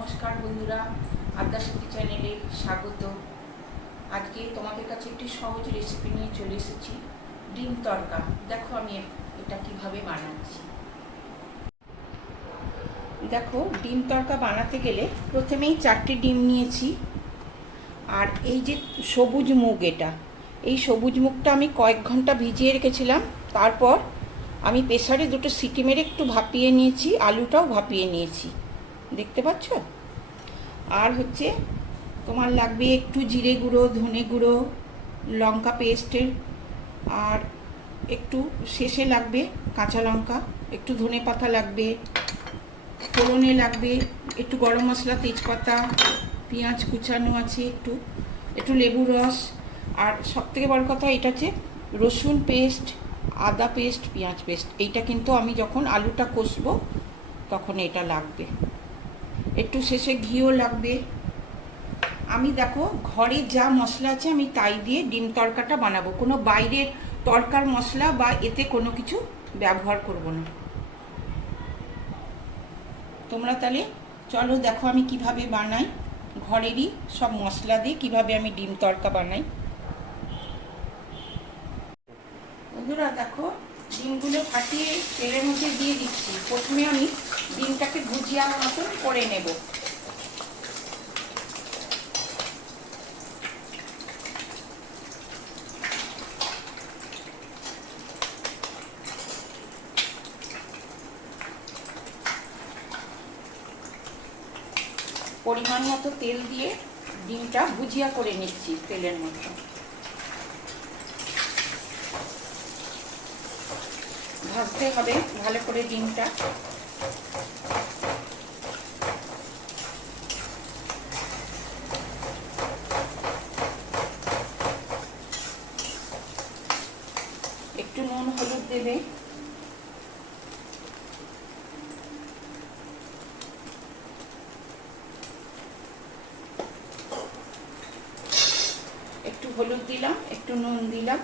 নমস্কার বন্ধুরা, আদ্যাশক্তি চ্যানেলে স্বাগত। আজকে তোমাদের কাছে একটি সহজ রেসিপি নিয়ে চলে এসেছি, ডিম তড়কা। দেখো আমি এটা কিভাবে বানাচ্ছি। দেখো, ডিম তড়কা বানাতে গেলে প্রথমেই 4টে ডিম নিয়েছি। আর এই যে সবুজ মুগ, এই সবুজ মুগটা আমি কয়েক ঘন্টা ভিজিয়ে রেখেছিলাম। তারপর আমি প্রেসারে 2টো সিটি মেরে একটু ভাপিয়ে নিয়েছি, আলুটাও ভাপিয়ে নিয়েছি, দেখতে পাচ্ছ। আর হচ্ছে তোমার লাগবে একটু জিরে গুঁড়ো, ধনে গুঁড়ো, লঙ্কা পেস্টের, আর একটু শেষে লাগবে কাঁচা লঙ্কা, একটু ধনে পাতা লাগবে, ফোড়নে লাগবে একটু গরম মশলা, তেজপাতা, পেঁয়াজ কুচানো আছে, একটু লেবু রস, আর সবথেকে বড় কথা এটা হচ্ছে রসুন পেস্ট, আদা পেস্ট, পেঁয়াজ পেস্ট। এইটা কিন্তু আমি যখন আলুটা কষবো তখন এটা লাগবে। একটু শেষে ঘিও লাগবে। আমি দেখো ঘরে যা মশলা আছে আমি তাই দিয়ে ডিম তড়কাটা বানাবো, কোনো বাইরের তড়কার মশলা বা এতে কোনো কিছু ব্যবহার করব না। তোমরা তাহলে চলো দেখো আমি কিভাবে বানাই, ঘরেরই সব মশলা দিয়ে কিভাবে আমি ডিম তড়কা বানাই। বন্ধুরা দেখো, ডিমগুলো ফাটিয়ে তেলের মধ্যে দিয়ে দিচ্ছি। প্রথমে আমি ডিমটাকে ভুজিয়ার মতন করে নেব। পরিমাণ মতো তেল দিয়ে ডিমটা ভুজিয়া করে নিচ্ছি তেলের মধ্যে। ভাজতে হবে ভালো করে ডিমটা। একটু নুন হলুদ দেবে, একটু হলুদ দিলাম, একটু নুন দিলাম।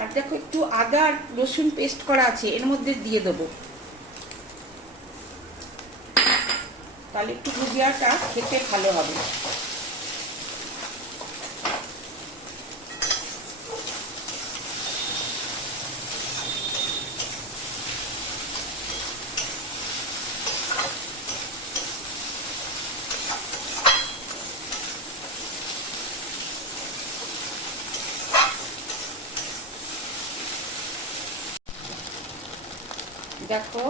আর দেখো একটু আদা আর রসুন পেস্ট করা আছে, এর মধ্যে দিয়ে দেবো, তাহলে একটু ভুজিয়াটা খেতে ভালো হবে। দেখো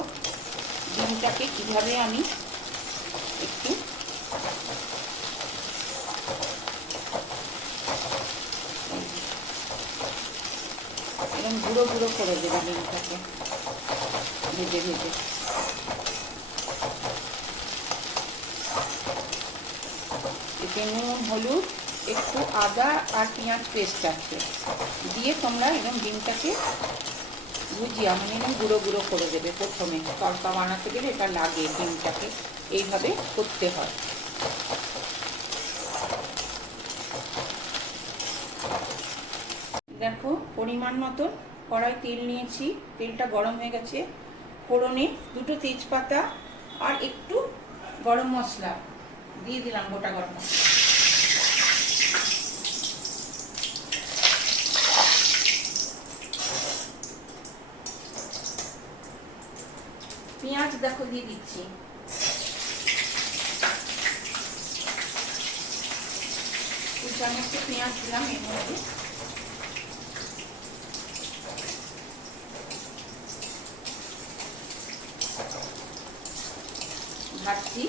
ডিমটাকে কিভাবে আমি একটু এরকম গুঁড়ো গুঁড়ো করে দেবে ডিমটাকে ভেজে ভেজে। এতে নুন হলুদ একটু আদা আর পেঁয়াজ পেস্ট আছে, দিয়ে তোমরা এরকম ডিমটাকে ভুজিয়া মানে এরকম গুঁড়ো গুঁড়ো করে দেবে। প্রথমে তড়কা বানাতে গেলে এটা লাগে, ডিমটাকে এইভাবে করতে হয়। দেখো পরিমাণ মতন কড়াই তেল নিয়েছি, তেলটা গরম হয়ে গেছে। ফোড়নে 2টো তেজপাতা আর একটু গরম মশলা দিয়ে দিলাম, গোটা গরম মশলা। পেঁয়াজ দেখো দিয়ে দিচ্ছি, চামচে পেঁয়াজ দিলাম এর মধ্যে। ভাজছি।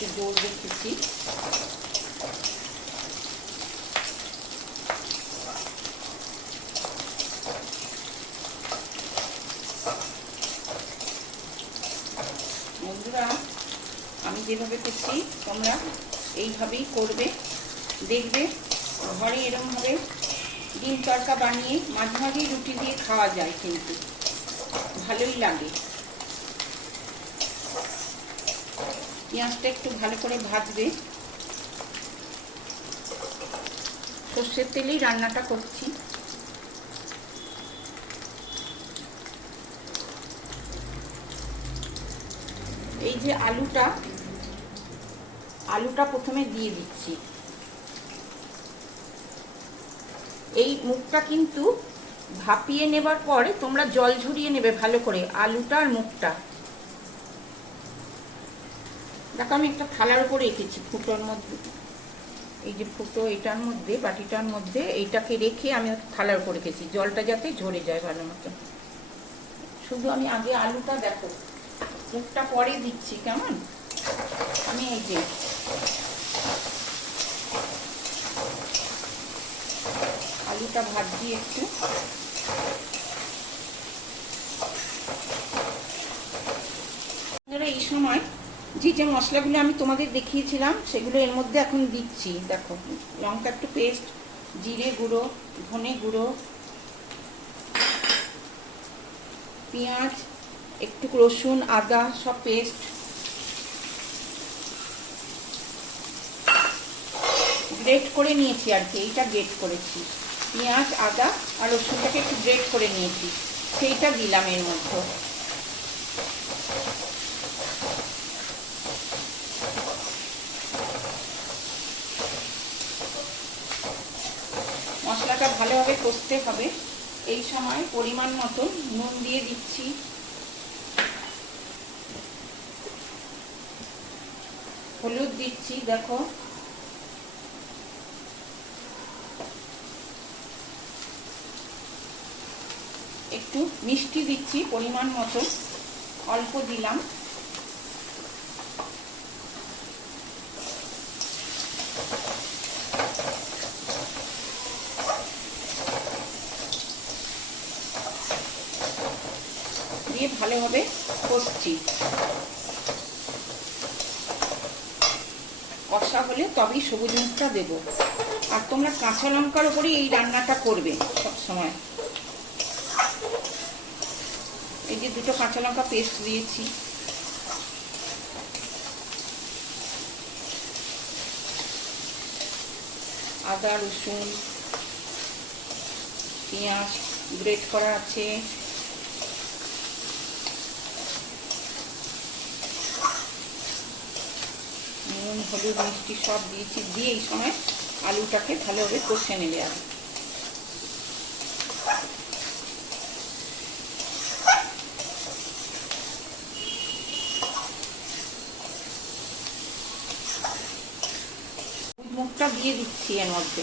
একটু জোর রেখেছি। বন্ধুরা আমি যেভাবে করছি তোমরা এইভাবেই করবে, দেখবে ঘরে এরকমভাবে ডিম তড়কা বানিয়ে মাঝে মাঝেই রুটি দিয়ে খাওয়া যায়, কিন্তু ভালোই লাগে। পেঁয়াজটা একটু ভালো করে ভাজবে। সর্ষের তেলেই রান্নাটা করছি। এই যে আলুটা প্রথমে দিয়ে দিচ্ছি। এই মুখটা কিন্তু ভাপিয়ে নেবার পরে তোমরা জল ঝরিয়ে নেবে ভালো করে, আলুটা আর মুখটা। দেখো আমি একটা থালার উপরে রেখেছি, ফুটোর মধ্যে, এই যে ফুটো এটার মধ্যে, বাটিটার মধ্যে এইটাকে রেখে আমি থালার উপরে রেখেছি, জলটা যাতে ঝরে যায় ভালো মতো। শুধু আমি আগে আলুটা, দেখো মুখটা পরে দিচ্ছি কেমন। আমি এই যে আলুটা ভাজি একটু। এই সময় যে মশলাগুলো আমি তোমাদের দেখিয়েছিলাম সেগুলো এর মধ্যে এখন দিচ্ছি। দেখো লঙ্কা একটু পেস্ট, জিরে গুঁড়ো, ধনে গুঁড়ো, পেঁয়াজ, একটু রসুন, আদা সব পেস্ট, গ্রেট করে নিয়েছি আর কি, এইটা গ্রেট করেছি। পেঁয়াজ, আদা আর রসুনটাকে একটু গ্রেট করে নিয়েছি, সেইটা দিলাম এর মধ্যে। মশলাটা ভালোভাবে কষতে হবে। এই সময় পরিমাণ মতো নুন দিয়ে দিচ্ছি, হলুদ দিচ্ছি, দেখো একটু মিষ্টি দিচ্ছি পরিমাণ মতো, অল্প দিলাম। দিয়ে ভালোভাবে কষছি। কষা হলে তবেই সবুজ মুখটা দেবো। আর তোমরা কাঁচা লঙ্কার উপরেই এই রান্নাটা করবে সবসময়। এই যে দুটো কাঁচা লঙ্কা পেস্ট দিয়েছি, আদা রসুন পেঁয়াজ গ্রেট করা আছে, নুন হলুদ মিষ্টি সব দিয়েছি। দিয়ে এই সময় আলুটাকে ভালোভাবে কষে নেবে। আর মুখটা দিয়ে দিচ্ছি এর মধ্যে,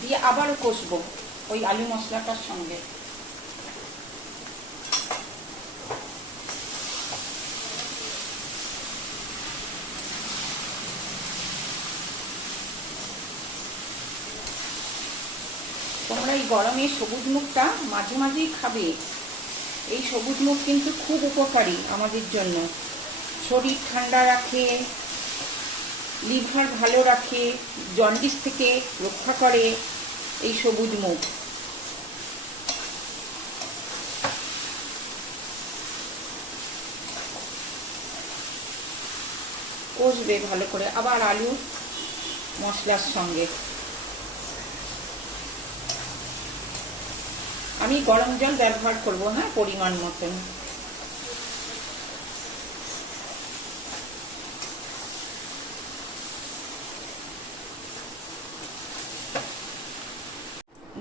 দিয়ে আবারও কষবো ওই আলু মশলাটার সঙ্গে। তোমরা এই গরমে সবুজ মুখটা মাঝে মাঝেই খাবে। এই সবুজ মুখ কিন্তু খুব উপকারী আমাদের জন্য, শরীর ঠান্ডা রাখে, লিভার ভালো রাখে, জন্ডিস থেকে রক্ষা করে এই সবুজ মুখ। কষবে ভালো করে আবার আলু মশলার সঙ্গে। আমি গরম জল ব্যবহার করব, হ্যাঁ পরিমাণ মতন।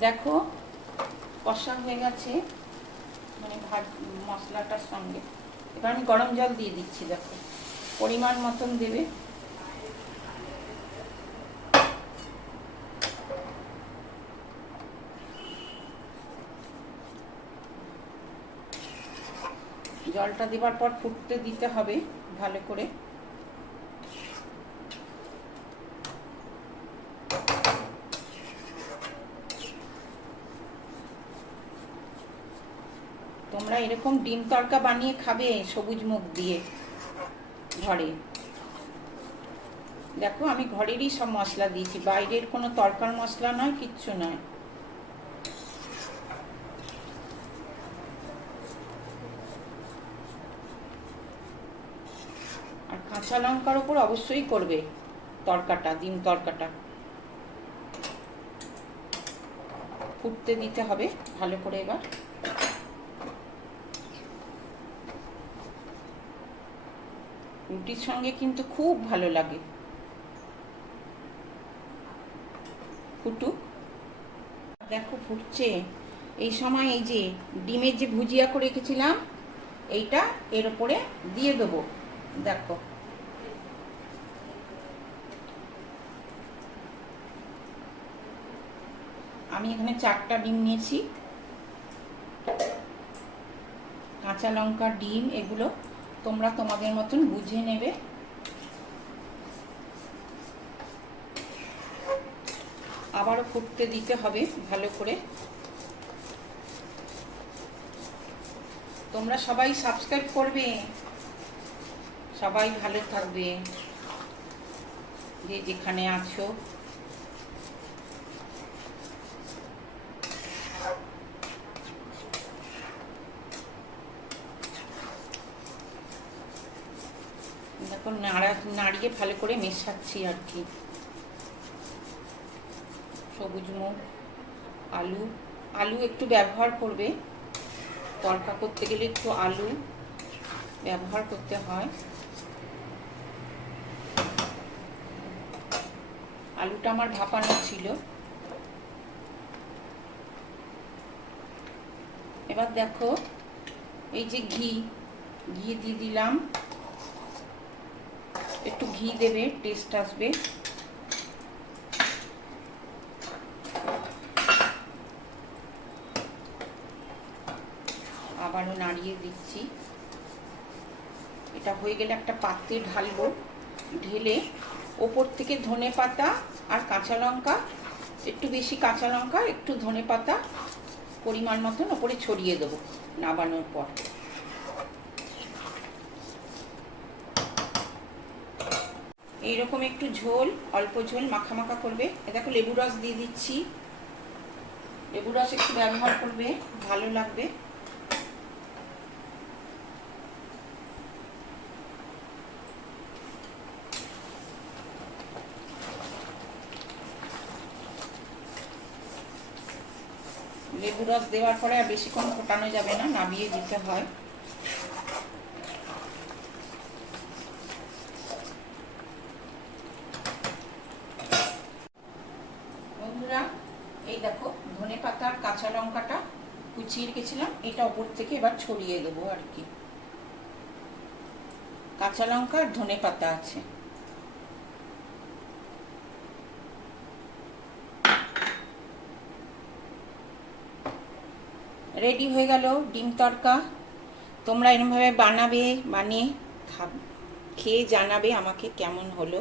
দেখো কষা হয়ে গেছে, মানে মশলাটার সঙ্গে। এবার আমি গরম জল দিয়ে দিচ্ছি, দেখো পরিমাণ মতন দেবে। জলটা দেবার পর ফুটতে দিতে হবে ভালো করে। তোমরা এরকম ডিম তড়কা বানিয়ে খাবে সবুজ মুখ দিয়ে ঘরে। দেখো আমি ঘরেরই সব মশলা দিয়েছি, বাইরের কোনো তরকার মশলা নয়, কিচ্ছু নয়। আর কাঁচা কাঁচা লঙ্কার ওপর অবশ্যই করবে তরকাটা, ডিম তরকাটা। ফুটতে দিতে হবে ভালো করে। এবার রুটির সঙ্গে কিন্তু খুব ভালো লাগে। ফুটুক, দেখো ফুটছে। এই সময় এই যে ডিমের যে ভুজিয়া করে রেখেছিলাম এইটা এর উপরে দিয়ে দেবো। দেখো আমি এখানে 4টা ডিম নিয়েছি। কাঁচা লঙ্কা, ডিম এগুলো তোমরা তোমাদের মতন বুঝে নেবে। আবারও ফুটতে দিতে হবে ভালো করে। তোমরা সবাই সাবস্ক্রাইব করবে, সবাই ভালো থাকবে যে যেখানে আছো। দেখো নাড়িয়ে ভালো করে মেশাচ্ছি আর কি। সবুজ মুগ, আলু, আলু একটু ব্যবহার করবে। তরকা করতে গেলে একটু আলু ব্যবহার করতে হয়। আলুটা আমার ভাপানো ছিল। এবার দেখো এই যে ঘি দিয়ে দিলাম। একটু ঘি দেবে, টেস্ট আসবে। আবারও নাড়িয়ে দিচ্ছি। এটা হয়ে গেলে একটা পাত্রে ঢালবো। ঢেলে ওপর থেকে ধনেপাতা আর কাঁচা লঙ্কা, একটু বেশি কাঁচা লঙ্কা, একটু ধনেপাতা পরিমাণ মতন ওপরে ছড়িয়ে দেবো নামানোর পর। এইরকম একটু ঝোল, অল্প ঝোল মাখা মাখা করবে। দেখো লেবু রস দিয়ে দিচ্ছি। লেবু রস একটু ব্যবহার করবে, ভালো লাগবে। লেবু রস দেওয়ার পরে আর বেশিক্ষণ ফোটানো যাবে না, নামিয়ে দিতে হয়। বন্ধুরা এই দেখো ধনেপাতা আর কাঁচা লঙ্কাটা কুচিয়ে রেখেছিলাম, এটা ওপর থেকে এবার ছড়িয়ে দেবো আর কি। কাঁচা লঙ্কা আর ধনেপাতা আছে। রেডি হয়ে গেল ডিম তড়কা। তোমরা এরকমভাবে বানাবে, বানিয়ে খেয়ে জানাবে আমাকে কেমন হলো।